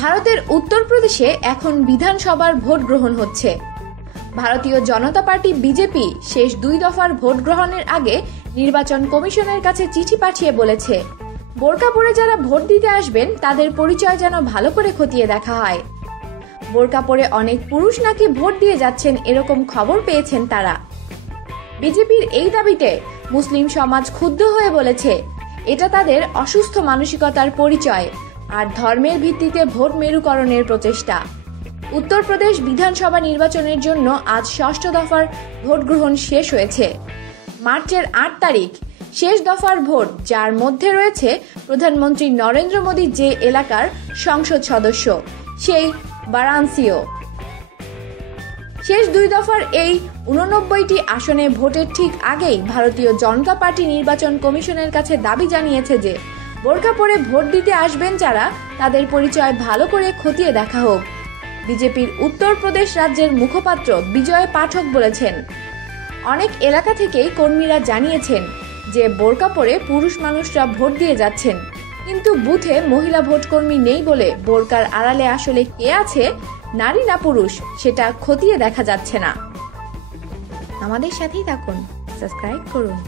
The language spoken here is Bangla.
ভারতের উত্তরপ্রদেশে এখন বিধানসভার ভোট গ্রহণ হচ্ছে। ভারতীয় জনতা পার্টি বিজেপি শেষ 2 দফার ভোট গ্রহণের আগে নির্বাচন কমিশনের কাছে চিঠি পাঠিয়ে বলেছে, বোরকা পরে যারা ভোট দিতে আসবেন তাদের পরিচয় যেন ভালো করে খতিয়ে দেখা হয়। বোরকা পরে অনেক পুরুষ নাকি ভোট দিয়ে যাচ্ছেন, এরকম খবর পেয়েছেন তারা। বিজেপির এই দাবিতে মুসলিম সমাজ ক্ষুব্ধ হয়ে বলেছে, এটা তাদের অসুস্থ মানসিকতার পরিচয় আর ধর্মের ভিত্তিতে ভোট মেরুকরণের প্রচেষ্টা। উত্তরপ্রদেশ বিধানসভা নির্বাচনের জন্য আজ 6ষ্ঠ দফার ভোট গ্রহণ শেষ হয়েছে। মার্চের 8 তারিখ শেষ দফার ভোট, যার মধ্যে রয়েছে প্রধানমন্ত্রী নরেন্দ্র মোদী যে এলাকার সংসদ সদস্য, সেই বারাণসীও। শেষ 2 দফার এই 89টি আসনে ভোটের ঠিক আগেই ভারতীয় জনতা পার্টি নির্বাচন কমিশনের কাছে দাবি জানিয়েছে যে বোরকা পরে ভোট দিতে আসবেন যারা, তাদের পরিচয় ভালো করে খতিয়ে দেখা হোক। বিজেপির উত্তরপ্রদেশ রাজ্যের মুখপাত্র বিজয় পাঠক বলেছেন, অনেক এলাকা থেকেই কর্মীরা জানিয়েছেন যে বোরকা পরে পুরুষ মানুষরা ভোট দিয়ে যাচ্ছেন, কিন্তু বুথে মহিলা ভোটকর্মী নেই বলে বোরকার আড়ালে আসলে কে আছে, নারী না পুরুষ, সেটা খতিয়ে দেখা যাচ্ছে না। আমাদের সাথেই থাকুন, সাবস্ক্রাইব করুন।